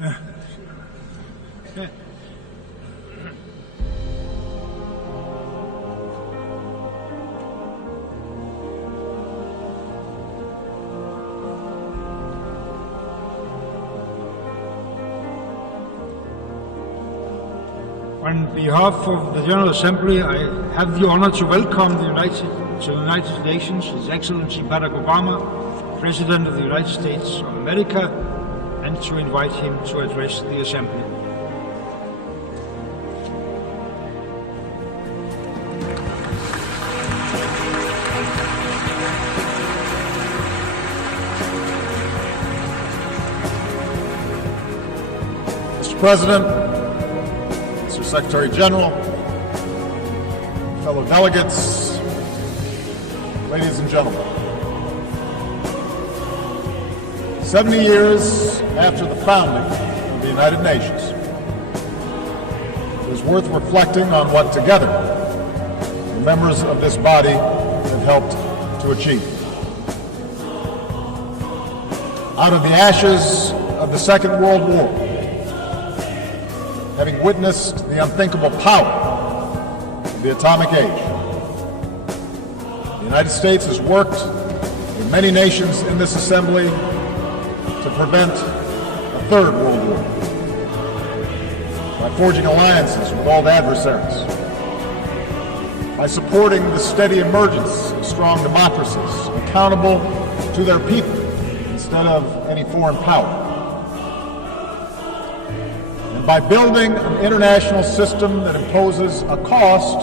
On behalf of the General Assembly, I have the honor to welcome the United Nations, His Excellency Barack Obama, President of the United States of America, and to invite him to address the Assembly. Mr. President, Secretary General, fellow delegates, ladies and gentlemen. 70 years after the founding of the United Nations, it is worth reflecting on what together the members of this body have helped to achieve. Out of the ashes of the Second World War, having witnessed the unthinkable power of the atomic age, the United States has worked with many nations in this assembly to prevent a third world war by forging alliances with all adversaries, by supporting the steady emergence of strong democracies accountable to their people instead of any foreign power, by building an international system that imposes a cost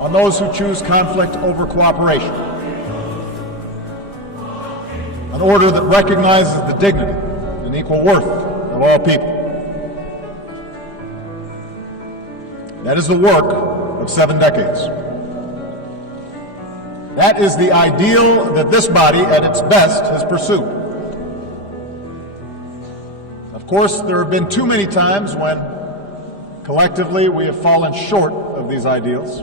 on those who choose conflict over cooperation. An order that recognizes the dignity and equal worth of all people. That is the work of 7 decades. That is the ideal that this body, at its best, has pursued. Of course, there have been too many times when, collectively, we have fallen short of these ideals.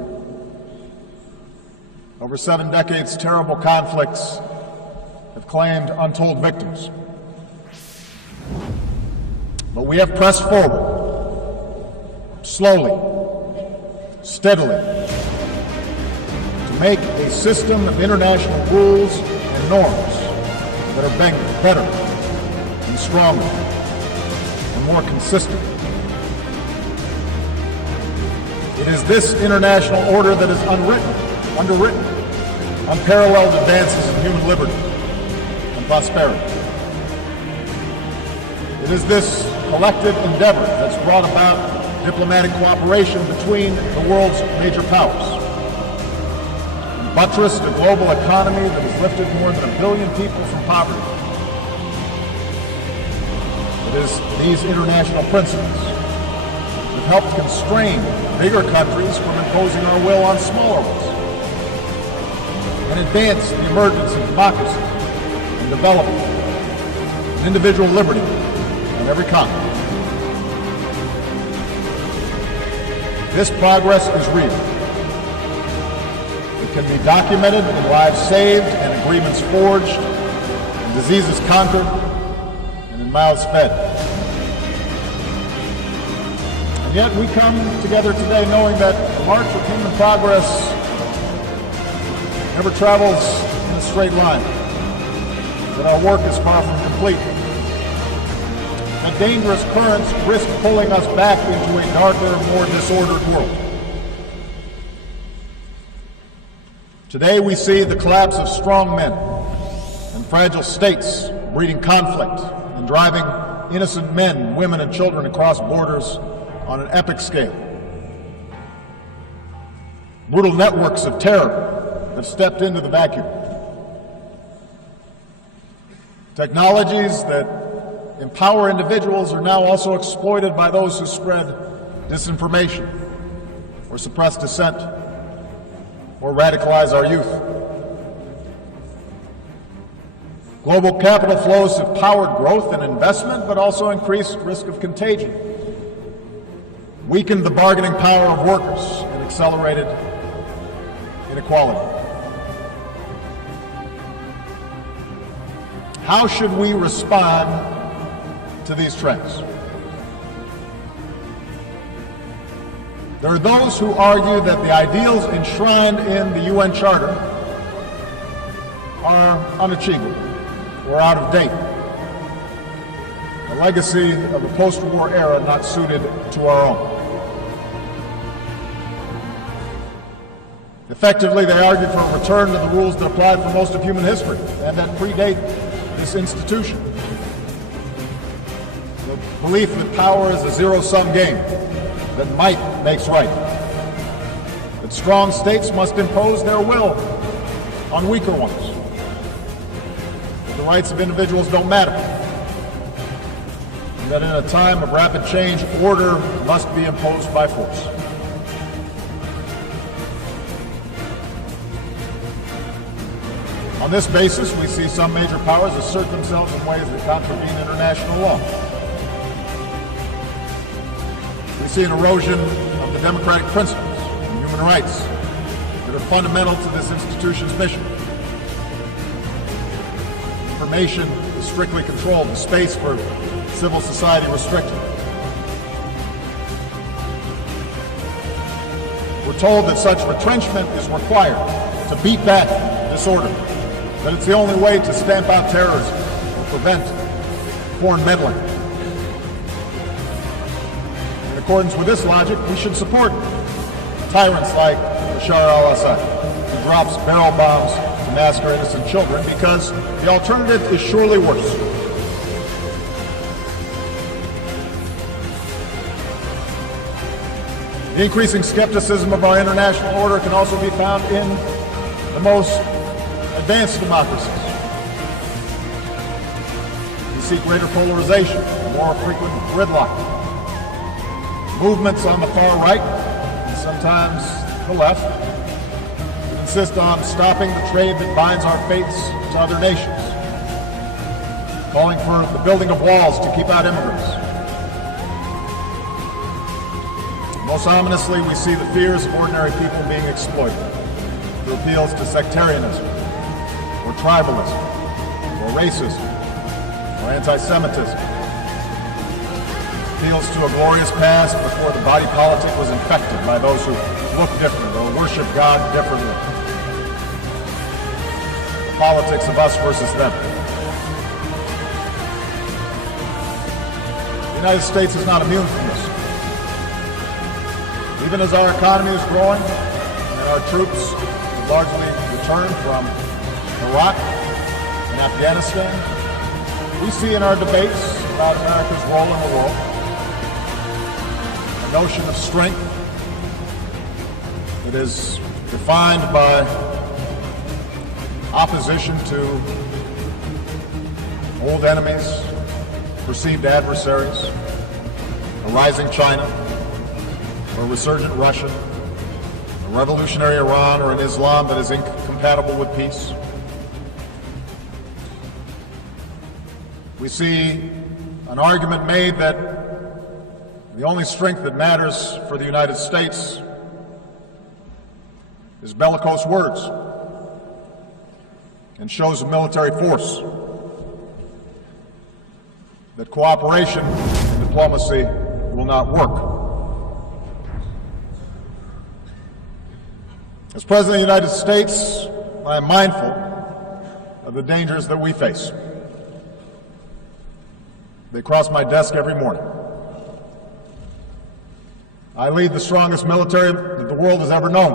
Over 7 decades, terrible conflicts have claimed untold victims. But we have pressed forward, slowly, steadily, to make a system of international rules and norms that are better and stronger, more consistent. It is this international order that is underwritten, unparalleled advances in human liberty and prosperity. It is this collective endeavor that's brought about diplomatic cooperation between the world's major powers, and buttressed a global economy that has lifted more than 1 billion people from poverty. It is these international principles that help constrain bigger countries from imposing our will on smaller ones, and advance the emergence of democracy and development and individual liberty on every continent. This progress is real. It can be documented in lives saved and agreements forged, and diseases conquered, and mouths fed. And yet we come together today knowing that the march of human progress never travels in a straight line, that our work is far from complete, that dangerous currents risk pulling us back into a darker, more disordered world. Today we see the collapse of strong men and fragile states breeding conflict and driving innocent men, women, and children across borders on an epic scale. Brutal networks of terror have stepped into the vacuum. Technologies that empower individuals are now also exploited by those who spread disinformation or suppress dissent or radicalize our youth. Global capital flows have powered growth and investment, but also increased risk of contagion, weakened the bargaining power of workers, and accelerated inequality. How should we respond to these trends? There are those who argue that the ideals enshrined in the UN Charter are unachievable or out of date, a legacy of the post-war era not suited to our own. Effectively, they argued for a return to the rules that applied for most of human history and that predate this institution. The belief that power is a zero-sum game, that might makes right, that strong states must impose their will on weaker ones, that the rights of individuals don't matter, and that in a time of rapid change, order must be imposed by force. On this basis, we see some major powers assert themselves in ways that contravene international law. We see an erosion of the democratic principles and human rights that are fundamental to this institution's mission. Information is strictly controlled, the space for civil society restricted. We're told that such retrenchment is required to beat back disorder, that it's the only way to stamp out terrorism or prevent foreign meddling. In accordance with this logic, we should support tyrants like Bashar al-Assad, who drops barrel bombs to massacre innocent children, because the alternative is surely worse. The increasing skepticism of our international order can also be found in the most advanced democracies. We see greater polarization, more frequent gridlock. Movements on the far right, and sometimes the left, insist on stopping the trade that binds our fates to other nations, calling for the building of walls to keep out immigrants. Most ominously, we see the fears of ordinary people being exploited through appeals to sectarianism, or tribalism, or racism, or anti-Semitism. Appeals to a glorious past before the body politic was infected by those who look different or worship God differently. The politics of us versus them. The United States is not immune from this. Even as our economy is growing and our troops have largely returned from Iraq and Afghanistan, we see in our debates about America's role in the world a notion of strength that is defined by opposition to old enemies, perceived adversaries, a rising China, or a resurgent Russia, a revolutionary Iran, or an Islam that is incompatible with peace. We see an argument made that the only strength that matters for the United States is bellicose words and shows of military force, that cooperation and diplomacy will not work. As President of the United States, I am mindful of the dangers that we face. They cross my desk every morning. I lead the strongest military that the world has ever known,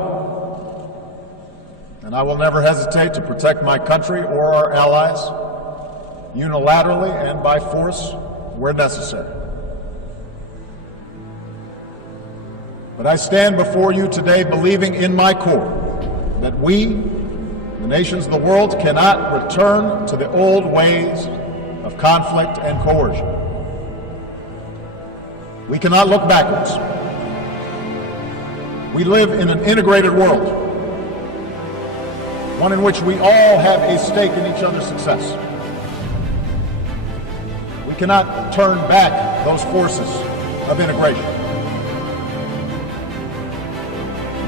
and I will never hesitate to protect my country or our allies unilaterally and by force where necessary. But I stand before you today believing in my core that we, the nations of the world, cannot return to the old ways of conflict and coercion. We cannot look backwards. We live in an integrated world, one in which we all have a stake in each other's success. We cannot turn back those forces of integration.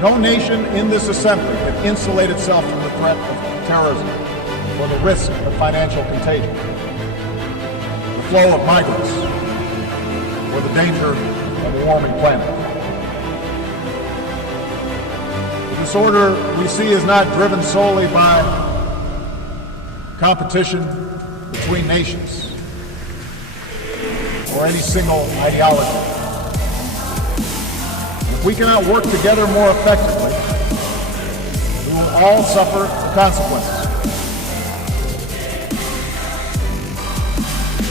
No nation in this assembly can insulate itself from the threat of terrorism or the risk of financial contagion, the flow of migrants, or the danger of a warming planet. This order we see is not driven solely by competition between nations or any single ideology. If we cannot work together more effectively, we will all suffer the consequences.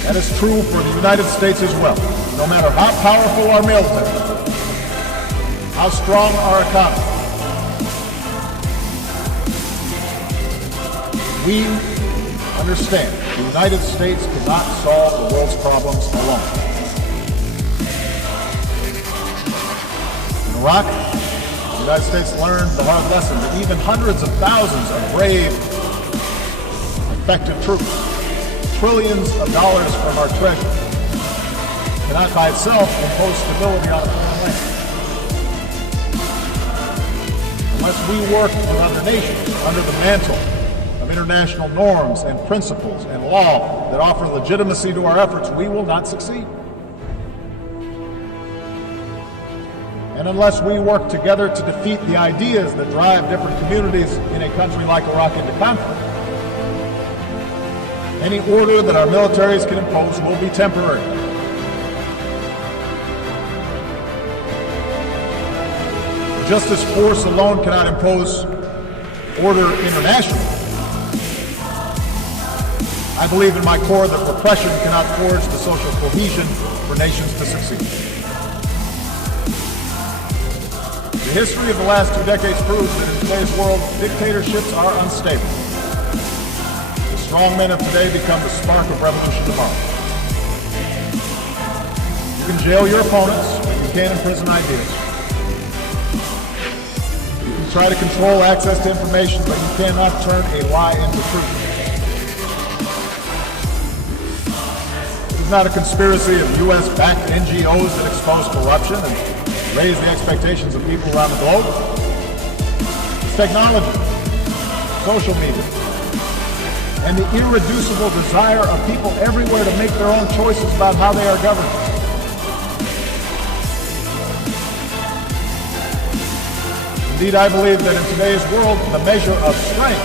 That is true for the United States as well. No matter how powerful our military, how strong our economy, we understand the United States cannot solve the world's problems alone. In Iraq, the United States learned the hard lesson that even hundreds of thousands of brave, effective troops, trillions of dollars from our treasury, cannot by itself impose stability on a foreign land. Unless we work with other nations under the mantle of international norms and principles and law that offer legitimacy to our efforts, we will not succeed. And unless we work together to defeat the ideas that drive different communities in a country like Iraq into conflict, any order that our militaries can impose will be temporary. Just as force alone cannot impose order internationally, I believe in my core that repression cannot forge the social cohesion for nations to succeed. The history of the last 2 decades proves that in today's world, dictatorships are unstable. The strong men of today become the spark of revolution tomorrow. You can jail your opponents, but you can't imprison ideas. You can try to control access to information, but you cannot turn a lie into truth. It is not a conspiracy of U.S.-backed NGOs that expose corruption and raise the expectations of people around the globe. It's technology, social media, and the irreducible desire of people everywhere to make their own choices about how they are governed. Indeed, I believe that in today's world, the measure of strength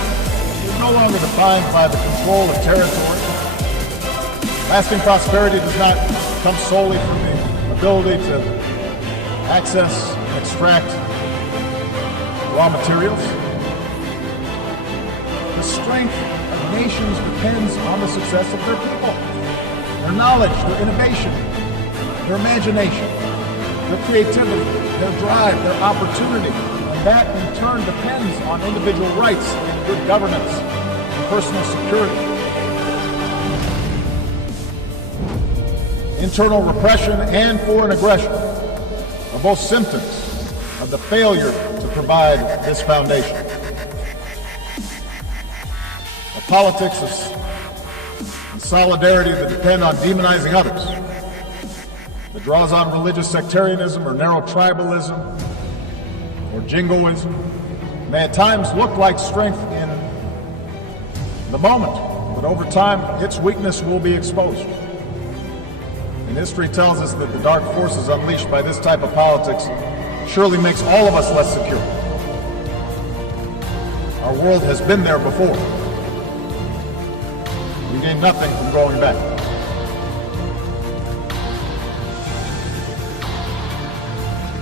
is no longer defined by the control of territory. Lasting prosperity does not come solely from the ability to access and extract raw materials. The strength of nations depends on the success of their people, their knowledge, their innovation, their imagination, their creativity, their drive, their opportunity. And that in turn depends on individual rights and good governance and personal security. Internal repression and foreign aggression are both symptoms of the failure to provide this foundation. A politics of solidarity that depend on demonizing others, that draws on religious sectarianism or narrow tribalism or jingoism, may at times look like strength in the moment, but over time its weakness will be exposed. And history tells us that the dark forces unleashed by this type of politics surely makes all of us less secure. Our world has been there before. We gain nothing from going back.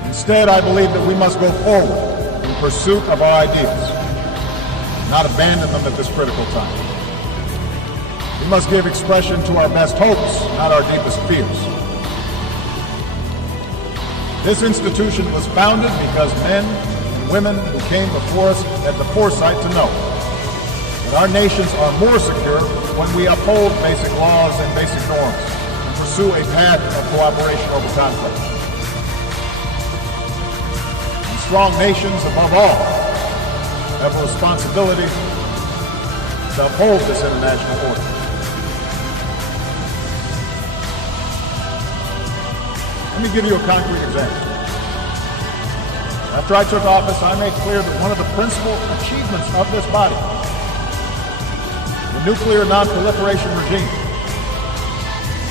Instead, I believe that we must go forward in pursuit of our ideas, not abandon them at this critical time. We must give expression to our best hopes, not our deepest fears. This institution was founded because men and women who came before us had the foresight to know that our nations are more secure when we uphold basic laws and basic norms and pursue a path of cooperation over conflict. And strong nations, above all, have a responsibility to uphold this international order. Let me give you a concrete example. After I took office, I made clear that one of the principal achievements of this body, the nuclear non-proliferation regime,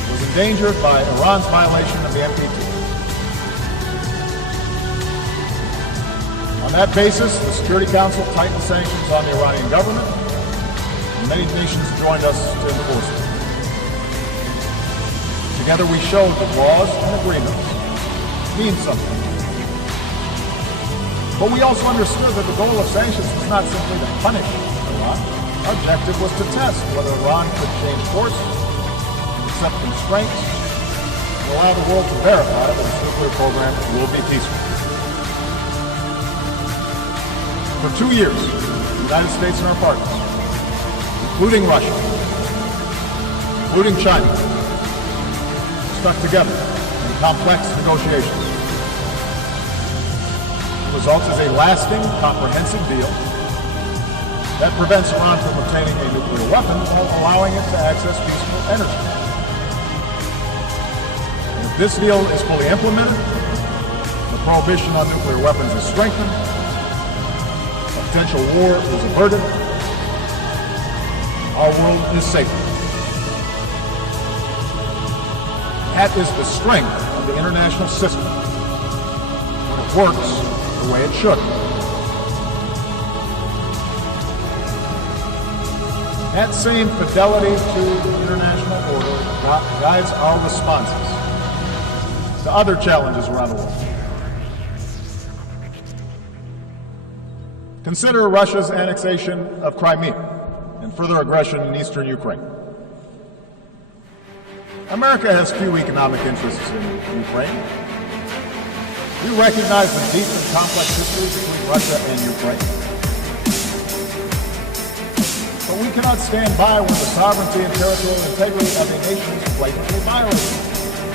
was endangered by Iran's violation of the NPT. On that basis, the Security Council tightened sanctions on the Iranian government, and many nations joined us to enforce them. Together we showed that laws and agreements mean something. But we also understood that the goal of sanctions was not simply to punish Iran. Our objective was to test whether Iran could change course, accept constraints, and allow the world to verify that its nuclear program will be peaceful. For 2 years, the United States and our partners, including Russia, including China, stuck together in complex negotiations. The result is a lasting, comprehensive deal that prevents Iran from obtaining a nuclear weapon while allowing it to access peaceful energy. And if this deal is fully implemented, the prohibition on nuclear weapons is strengthened, a potential war is averted, our world is safer. That is the strength of the international system when it works the way it should. That same fidelity to the international order guides our responses to other challenges around the world. Consider Russia's annexation of Crimea and further aggression in eastern Ukraine. America has few economic interests in Ukraine. We recognize the deep and complex history between Russia and Ukraine. But we cannot stand by when the sovereignty and territorial integrity of a nation is blatantly violated.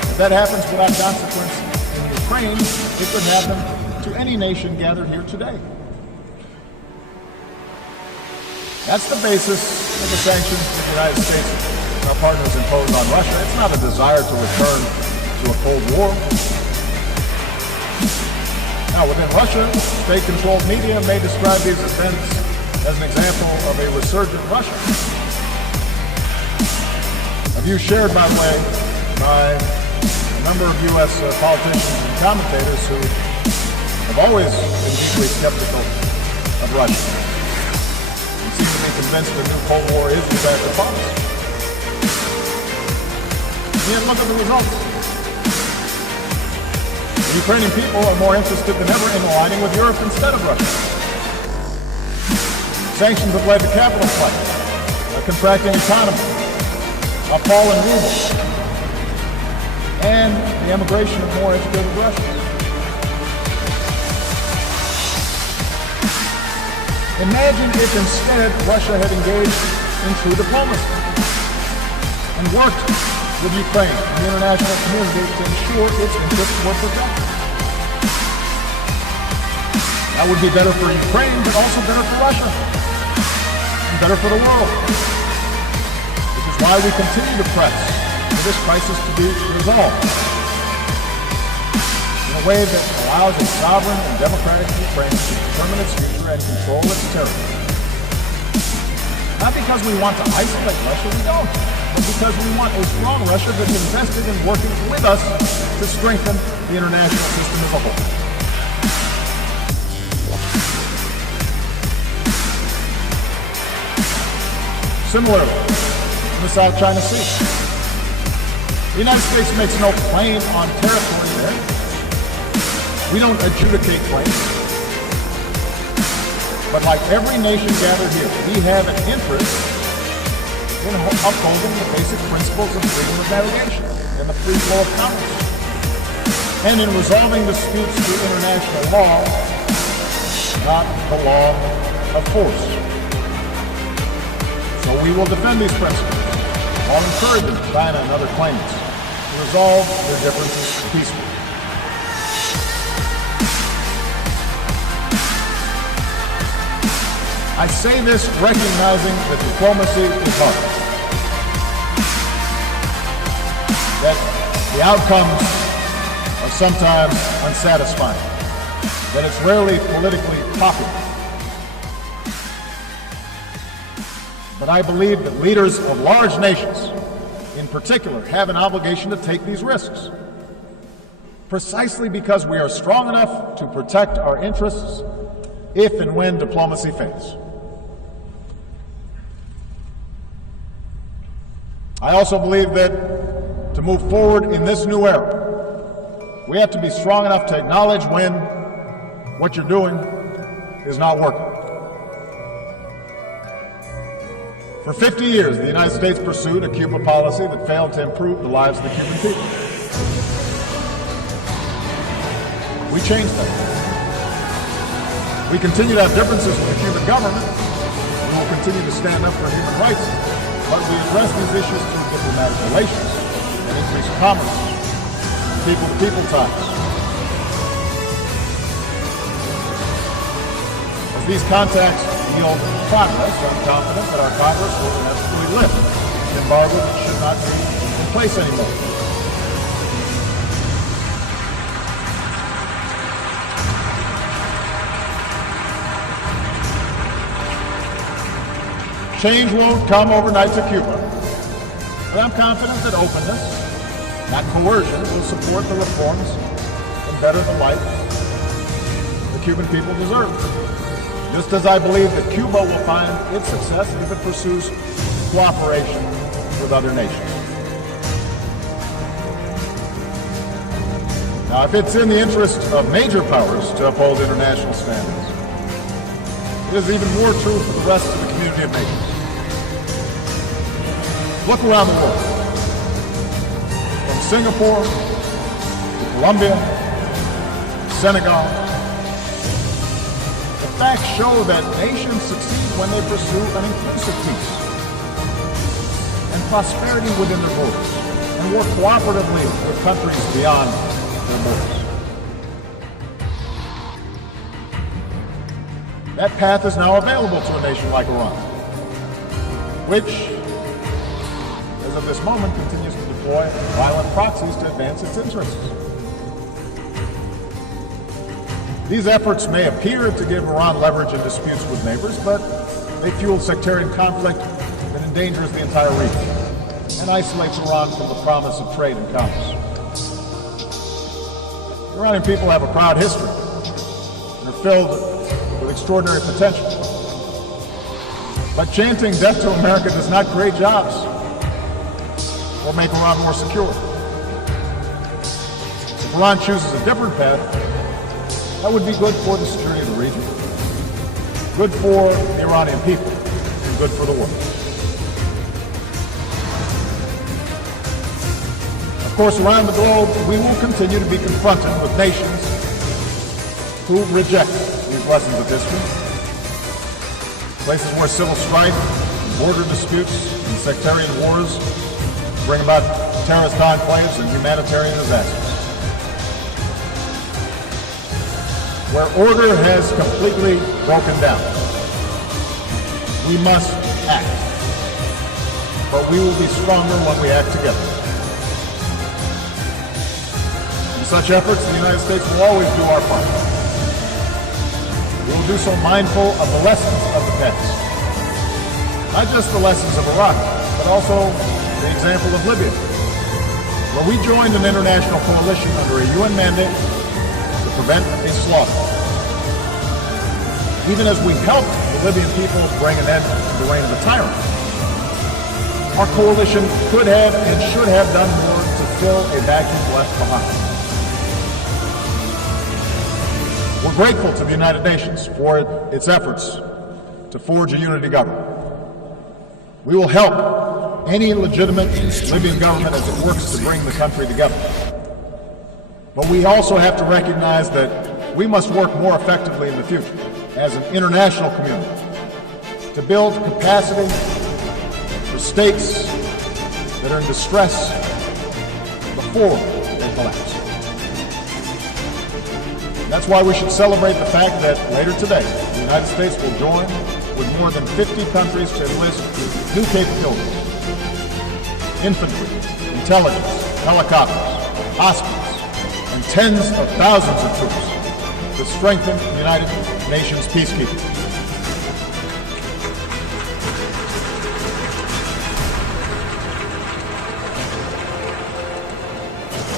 If that happens without consequence in Ukraine, it could happen to any nation gathered here today. That's the basis of the sanctions the United States and our partners impose on Russia. It's not a desire to return to a Cold War. Now, within Russia, state-controlled media may describe these events as an example of a resurgent Russia. A view shared, by the way, by a number of U.S. politicians and commentators who have always been deeply skeptical of Russia. Seem to be convinced the new Cold War is the best of us. And look at the results. The Ukrainian people are more interested than ever in aligning with Europe instead of Russia. Sanctions have led to capital flight, a contracting economy, a fall in ruble, and the emigration of more educated Russians. Imagine if instead Russia had engaged in true diplomacy and worked with Ukraine and the international community to ensure its interests were protected. That would be better for Ukraine, but also better for Russia, and better for the world. Which is why we continue to press for this crisis to be resolved in a way that allows a sovereign and democratic Ukraine to determine its future and control its territory. Not because we want to isolate Russia, we don't, but because we want a strong Russia that's invested in working with us to strengthen the international system as a whole. Similarly, in the South China Sea, the United States makes no claim on territory there. We don't adjudicate claims. But like every nation gathered here, we have an interest in upholding the basic principles of freedom of navigation and the free flow of commerce, and in resolving disputes through international law, not the law of force. So we will defend these principles while encouraging China and other claimants to resolve their differences peacefully. I say this recognizing that diplomacy is hard, that the outcomes are sometimes unsatisfying, that it's rarely politically popular. But I believe that leaders of large nations, in particular, have an obligation to take these risks, precisely because we are strong enough to protect our interests if and when diplomacy fails. I also believe that to move forward in this new era, we have to be strong enough to acknowledge when what you're doing is not working. For 50 years, the United States pursued a Cuba policy that failed to improve the lives of the Cuban people. We changed that. We continue to have differences with the Cuban government. We will continue to stand up for human rights, but we address these issues through diplomatic relations and increased commerce, people-to-people ties. As these contacts yield progress, I'm confident that our Congress will inevitably lift the embargo that should not be in place anymore. Change won't come overnight to Cuba, but I'm confident that openness, not coercion, will support the reforms and better the life the Cuban people deserve. Just as I believe that Cuba will find its success if it pursues cooperation with other nations. Now, if it's in the interest of major powers to uphold international standards, it is even more true for the rest of the community of nations. Look around the world. From Singapore to Colombia, Senegal. The facts show that nations succeed when they pursue an inclusive peace and prosperity within their borders and work cooperatively with countries beyond their borders. That path is now available to a nation like Iran, which, as of this moment, continues to deploy violent proxies to advance its interests. These efforts may appear to give Iran leverage in disputes with neighbors, but they fuel sectarian conflict that endangers the entire region and isolates Iran from the promise of trade and commerce. The Iranian people have a proud history and are filled with extraordinary potential. But chanting death to America does not create jobs or make Iran more secure. If Iran chooses a different path, that would be good for the security of the region, good for the Iranian people, and good for the world. Of course, around the globe, we will continue to be confronted with nations who reject these lessons of history. Places where civil strife, border disputes, and sectarian wars bring about terrorist enclaves and humanitarian disasters. Where order has completely broken down, we must act. But we will be stronger when we act together. In such efforts, the United States will always do our part. We will do so mindful of the lessons of the past. Not just the lessons of Iraq, but also the example of Libya, where we joined an international coalition under a UN mandate to prevent a slaughter. Even as we helped the Libyan people bring an end to the reign of the tyrant, our coalition could have and should have done more to fill a vacuum left behind. We're grateful to the United Nations for its efforts to forge a unity government. We will help any legitimate Libyan government as it works to bring the country together. But we also have to recognize that we must work more effectively in the future as an international community to build capacity for states that are in distress before they collapse. That's why we should celebrate the fact that later today, the United States will join with more than 50 countries to enlist new capabilities: infantry, intelligence, helicopters, hospitals, and tens of thousands of troops to strengthen the United Nations peacekeeping.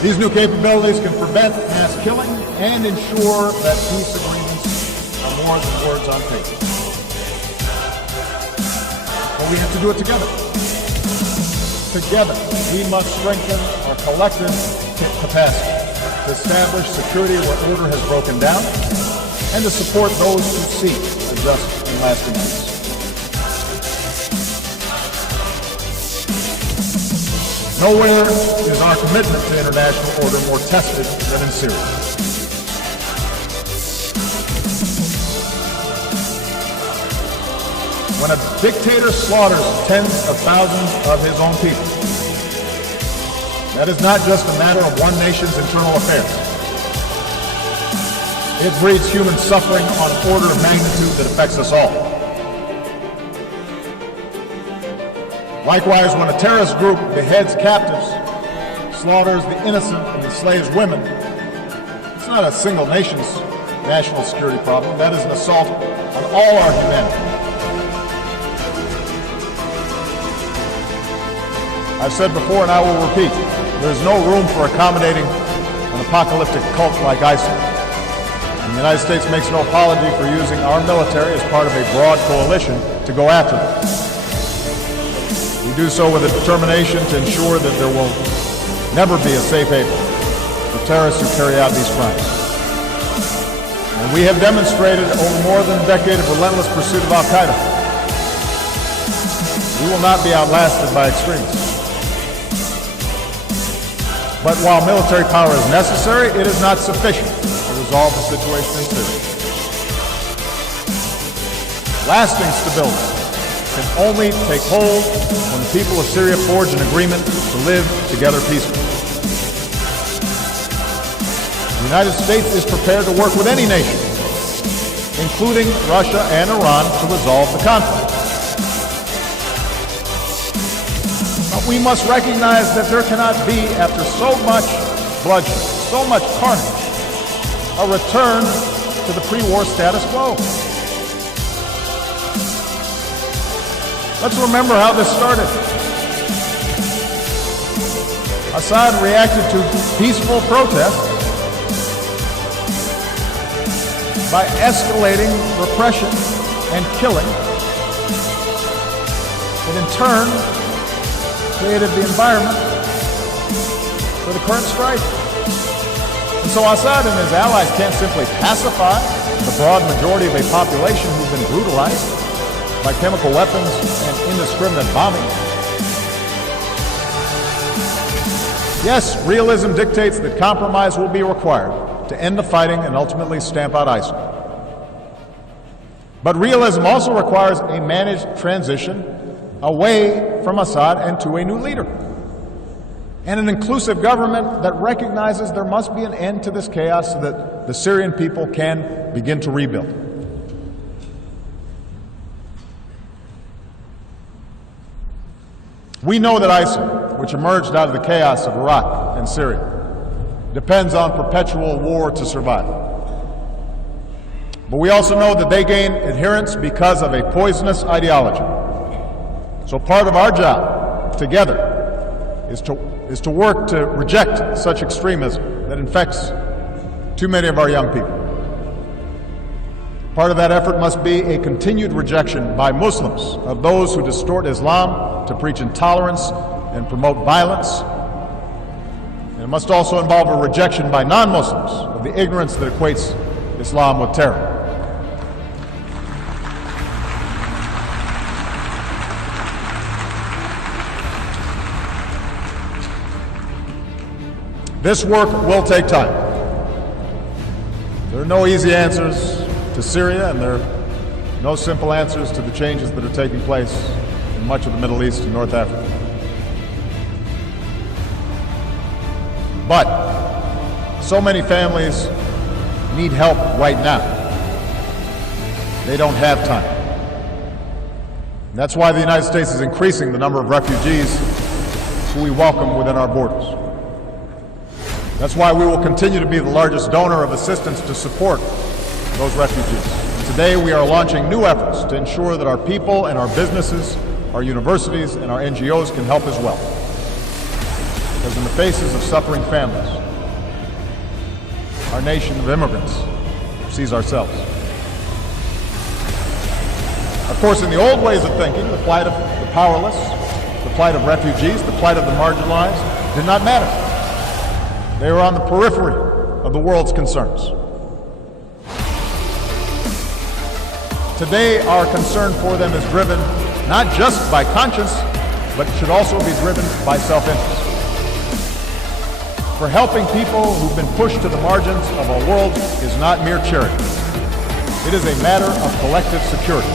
These new capabilities can prevent mass killing and ensure that peace agreements are more than words on paper. But we have to do it together. Together, we must strengthen our collective capacity to establish security where order has broken down and to support those who seek a just and lasting peace. Nowhere is our commitment to international order more tested than in Syria. When a dictator slaughters tens of thousands of his own people, that is not just a matter of one nation's internal affairs. It breeds human suffering on an order of magnitude that affects us all. Likewise, when a terrorist group beheads captives, slaughters the innocent, and enslaves women, it's not a single nation's national security problem. That is an assault on all our humanity. I've said before, and I will repeat, there's no room for accommodating an apocalyptic cult like ISIL. And the United States makes no apology for using our military as part of a broad coalition to go after them. We do so with a determination to ensure that there will never be a safe haven for terrorists who carry out these crimes. And we have demonstrated over more than a decade of relentless pursuit of Al-Qaeda. We will not be outlasted by extremists. But while military power is necessary, it is not sufficient to resolve the situation in Syria. Lasting stability can only take hold when the people of Syria forge an agreement to live together peacefully. The United States is prepared to work with any nation, including Russia and Iran, to resolve the conflict. But we must recognize that there cannot be, after so much bloodshed, so much carnage, a return to the pre-war status quo. Let's remember how this started. Assad reacted to peaceful protests by escalating repression and killing. It in turn created the environment for the current strife. And so Assad and his allies can't simply pacify the broad majority of a population who've been brutalized by chemical weapons and indiscriminate bombing. Yes, realism dictates that compromise will be required to end the fighting and ultimately stamp out ISIL. But realism also requires a managed transition away from Assad and to a new leader, and an inclusive government that recognizes there must be an end to this chaos so that the Syrian people can begin to rebuild. We know that ISIL, which emerged out of the chaos of Iraq and Syria, depends on perpetual war to survive. But we also know that they gain adherents because of a poisonous ideology. So part of our job together is to work to reject such extremism that infects too many of our young people. Part of that effort must be a continued rejection by Muslims of those who distort Islam to preach intolerance and promote violence. And it must also involve a rejection by non-Muslims of the ignorance that equates Islam with terror. This work will take time. There are no easy answers to Syria, and there are no simple answers to the changes that are taking place in much of the Middle East and North Africa. But so many families need help right now. They don't have time. And that's why the United States is increasing the number of refugees who we welcome within our borders. That's why we will continue to be the largest donor of assistance to support those refugees. And today we are launching new efforts to ensure that our people and our businesses, our universities and our NGOs can help as well. Because in the faces of suffering families, our nation of immigrants sees ourselves. Of course, in the old ways of thinking, the plight of the powerless, the plight of refugees, the plight of the marginalized did not matter. They were on the periphery of the world's concerns. Today, our concern for them is driven not just by conscience, but should also be driven by self-interest. For helping people who've been pushed to the margins of our world is not mere charity. It is a matter of collective security.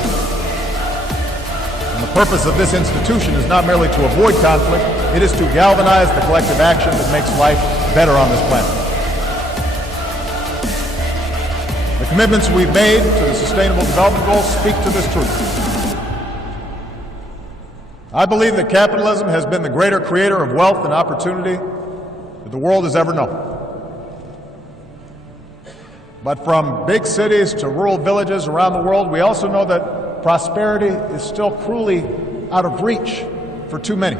And the purpose of this institution is not merely to avoid conflict, it is to galvanize the collective action that makes life better on this planet. The commitments we've made to the Sustainable Development Goals speak to this truth. I believe that capitalism has been the greater creator of wealth and opportunity that the world has ever known. But from big cities to rural villages around the world, we also know that prosperity is still cruelly out of reach for too many.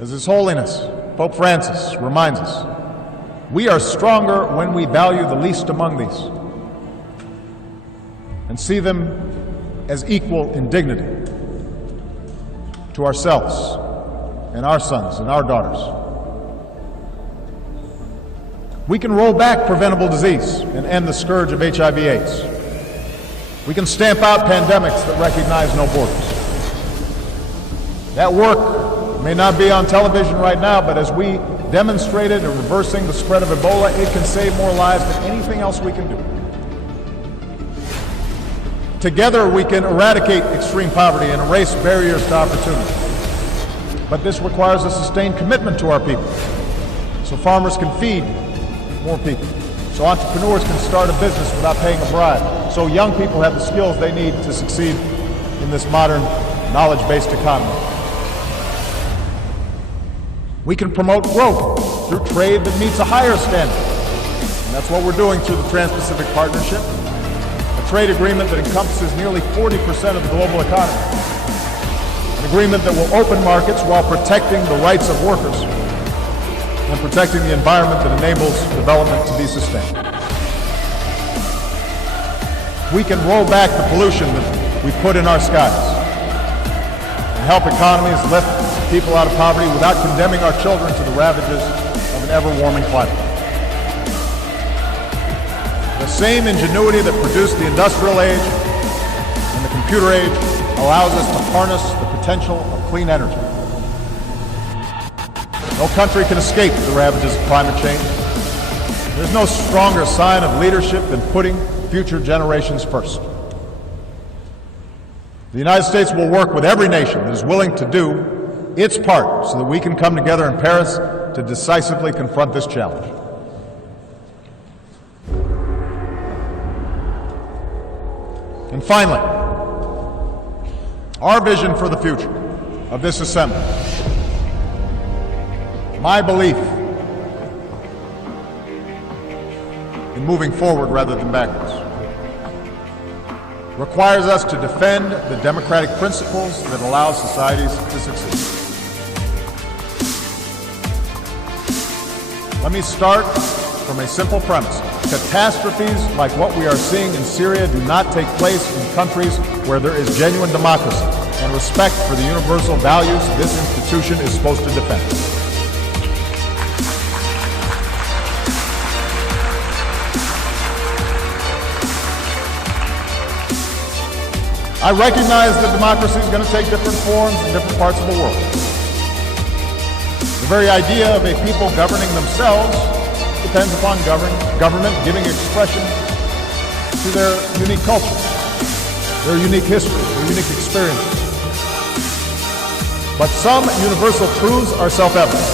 As His Holiness Pope Francis reminds us, we are stronger when we value the least among these and see them as equal in dignity to ourselves and our sons and our daughters. We can roll back preventable disease and end the scourge of HIV/AIDS. We can stamp out pandemics that recognize no borders. That work may not be on television right now, but as we demonstrated in reversing the spread of Ebola, it can save more lives than anything else we can do. Together we can eradicate extreme poverty and erase barriers to opportunity. But this requires a sustained commitment to our people, so farmers can feed more people, so entrepreneurs can start a business without paying a bribe, so young people have the skills they need to succeed in this modern, knowledge-based economy. We can promote growth through trade that meets a higher standard, and that's what we're doing through the Trans-Pacific Partnership, a trade agreement that encompasses nearly 40% of the global economy. An agreement that will open markets while protecting the rights of workers and protecting the environment that enables development to be sustained. We can roll back the pollution that we put in our skies and help economies lift people out of poverty without condemning our children to the ravages of an ever-warming climate. The same ingenuity that produced the industrial age and the computer age allows us to harness the potential of clean energy. No country can escape the ravages of climate change. There's no stronger sign of leadership than putting future generations first. The United States will work with every nation that is willing to do its part so that we can come together in Paris to decisively confront this challenge. And finally, our vision for the future of this assembly, my belief in moving forward rather than backwards, requires us to defend the democratic principles that allow societies to succeed. Let me start from a simple premise. Catastrophes like what we are seeing in Syria do not take place in countries where there is genuine democracy and respect for the universal values this institution is supposed to defend. I recognize that democracy is going to take different forms in different parts of the world. The very idea of a people governing themselves depends upon government giving expression to their unique culture, their unique history, their unique experiences. But some universal truths are self-evident.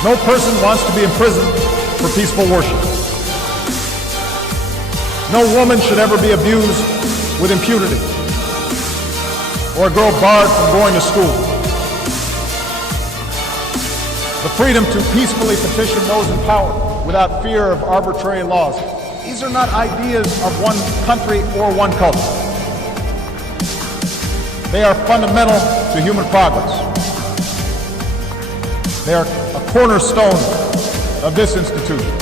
No person wants to be imprisoned for peaceful worship. No woman should ever be abused with impunity, or a girl barred from going to school. The freedom to peacefully petition those in power without fear of arbitrary laws. These are not ideas of one country or one culture. They are fundamental to human progress. They are a cornerstone of this institution.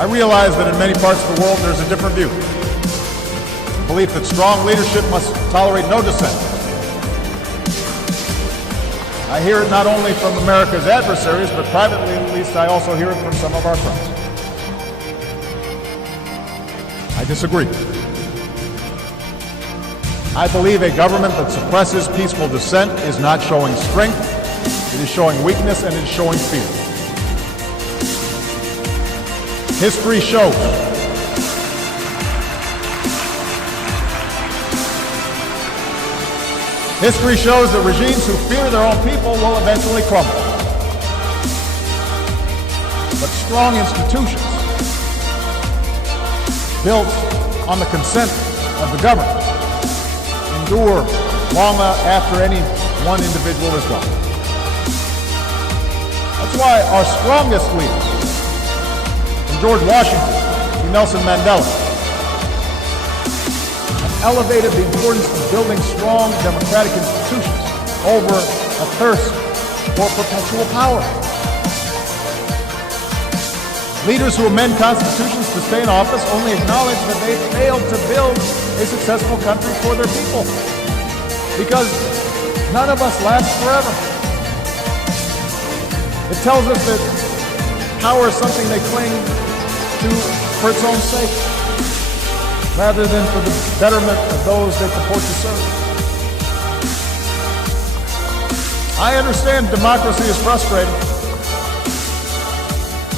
I realize that in many parts of the world there's a different view. The belief that strong leadership must tolerate no dissent. I hear it not only from America's adversaries, but privately at least I also hear it from some of our friends. I disagree. I believe a government that suppresses peaceful dissent is not showing strength, it is showing weakness, and it is showing fear. History shows that regimes who fear their own people will eventually crumble. But strong institutions built on the consent of the government endure long after any one individual is gone. That's why our strongest leaders, from George Washington to Nelson Mandela, have elevated the importance of building strong democratic institutions over a thirst for perpetual power. Leaders who amend constitutions to stay in office only acknowledge that they failed to build a successful country for their people. Because none of us lasts forever. It tells us that power is something they cling to for its own sake, rather than for the betterment of those they purport to serve. I understand democracy is frustrating.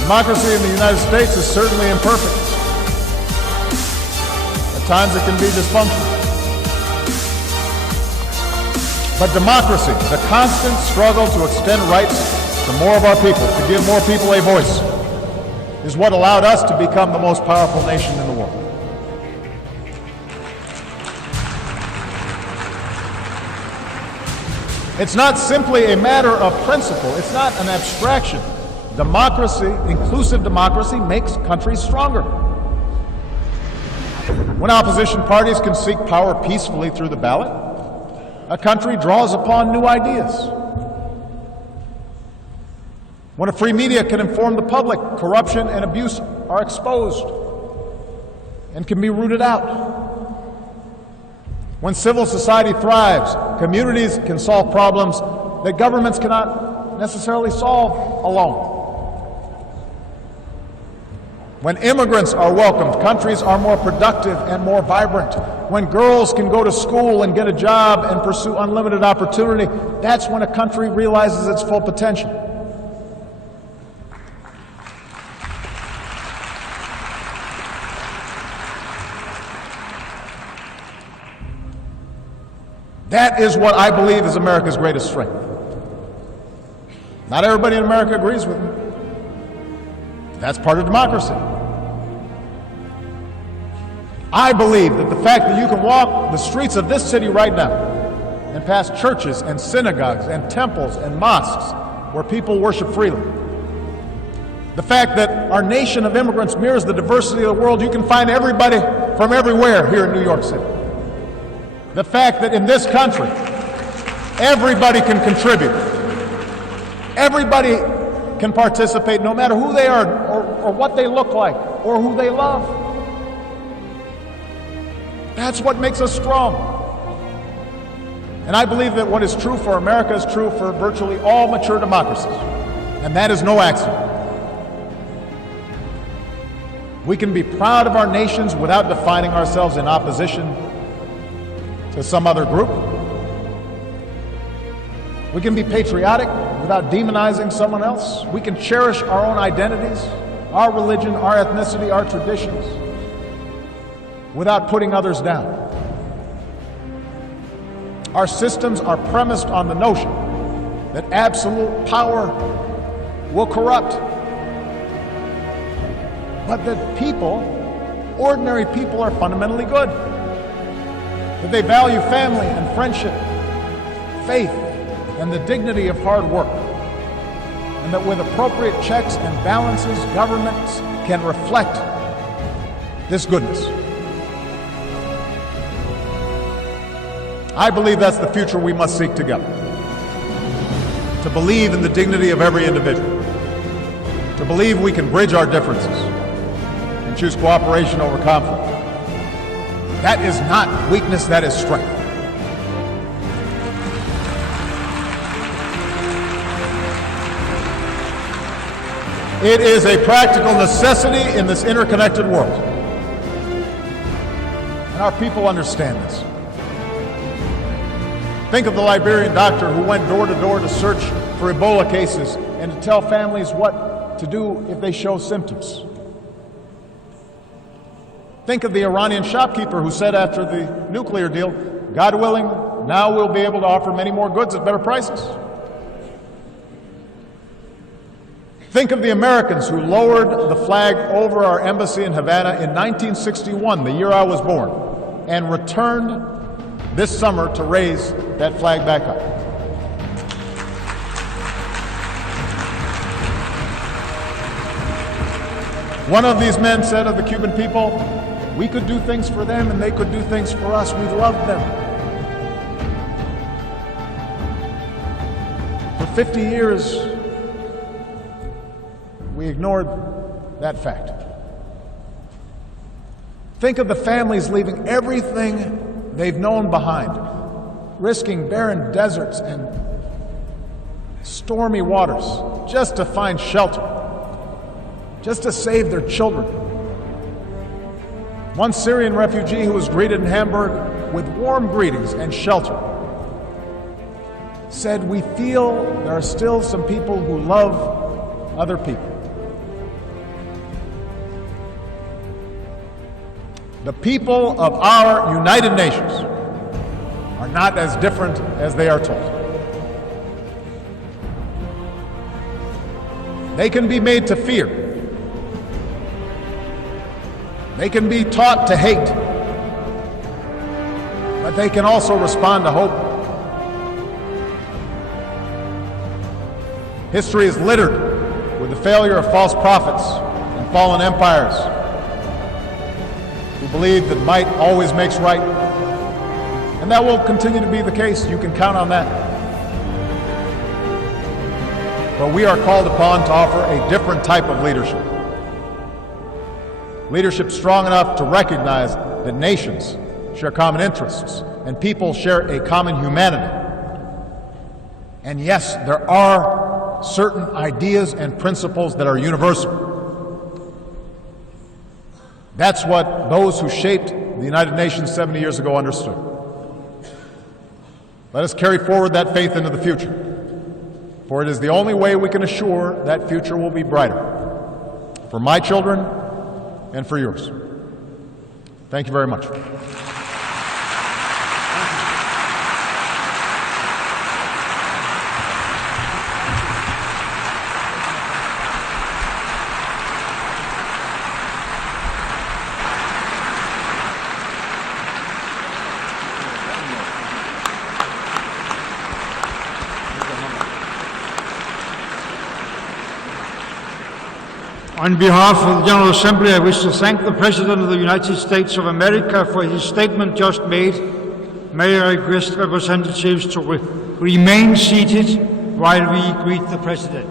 Democracy in the United States is certainly imperfect. At times it can be dysfunctional. But democracy, the constant struggle to extend rights to more of our people, to give more people a voice, is what allowed us to become the most powerful nation in the world. It's not simply a matter of principle. It's not an abstraction. Democracy, inclusive democracy, makes countries stronger. When opposition parties can seek power peacefully through the ballot, a country draws upon new ideas. When a free media can inform the public, corruption and abuse are exposed and can be rooted out. When civil society thrives, communities can solve problems that governments cannot necessarily solve alone. When immigrants are welcomed, countries are more productive and more vibrant. When girls can go to school and get a job and pursue unlimited opportunity, that's when a country realizes its full potential. That is what I believe is America's greatest strength. Not everybody in America agrees with me. That's part of democracy. I believe that the fact that you can walk the streets of this city right now and pass churches and synagogues and temples and mosques where people worship freely, the fact that our nation of immigrants mirrors the diversity of the world, you can find everybody from everywhere here in New York City. The fact that in this country, everybody can contribute. Everybody can participate, no matter who they are or what they look like or who they love. That's what makes us strong. And I believe that what is true for America is true for virtually all mature democracies. And that is no accident. We can be proud of our nations without defining ourselves in opposition to some other group. We can be patriotic without demonizing someone else. We can cherish our own identities, our religion, our ethnicity, our traditions, without putting others down. Our systems are premised on the notion that absolute power will corrupt, but that people, ordinary people, are fundamentally good. That they value family and friendship, faith, and the dignity of hard work. And that with appropriate checks and balances, governments can reflect this goodness. I believe that's the future we must seek together. To believe in the dignity of every individual. To believe we can bridge our differences. choose cooperation over conflict. That is not weakness, that is strength. It is a practical necessity in this interconnected world. And our people understand this. Think of the Liberian doctor who went door to door to search for Ebola cases and to tell families what to do if they show symptoms. Think of the Iranian shopkeeper who said after the nuclear deal, God willing, now we'll be able to offer many more goods at better prices. Think of the Americans who lowered the flag over our embassy in Havana in 1961, the year I was born, and returned this summer to raise that flag back up. One of these men said of the Cuban people, we could do things for them and they could do things for us. We loved them. For 50 years, we ignored that fact. Think of the families leaving everything they've known behind, risking barren deserts and stormy waters just to find shelter, just to save their children. One Syrian refugee who was greeted in Hamburg with warm greetings and shelter said, we feel there are still some people who love other people. The people of our United Nations are not as different as they are told. They can be made to fear. They can be taught to hate. But they can also respond to hope. History is littered with the failure of false prophets and fallen empires who believe that might always makes right. And that will continue to be the case. You can count on that. But we are called upon to offer a different type of leadership. Leadership strong enough to recognize that nations share common interests and people share a common humanity. And yes, there are certain ideas and principles that are universal. That's what those who shaped the United Nations 70 years ago understood. Let us carry forward that faith into the future, for it is the only way we can assure that future will be brighter for my children and for yours. Thank you very much. On behalf of the General Assembly, I wish to thank the President of the United States of America for his statement just made. May I request representatives to remain seated while we greet the President.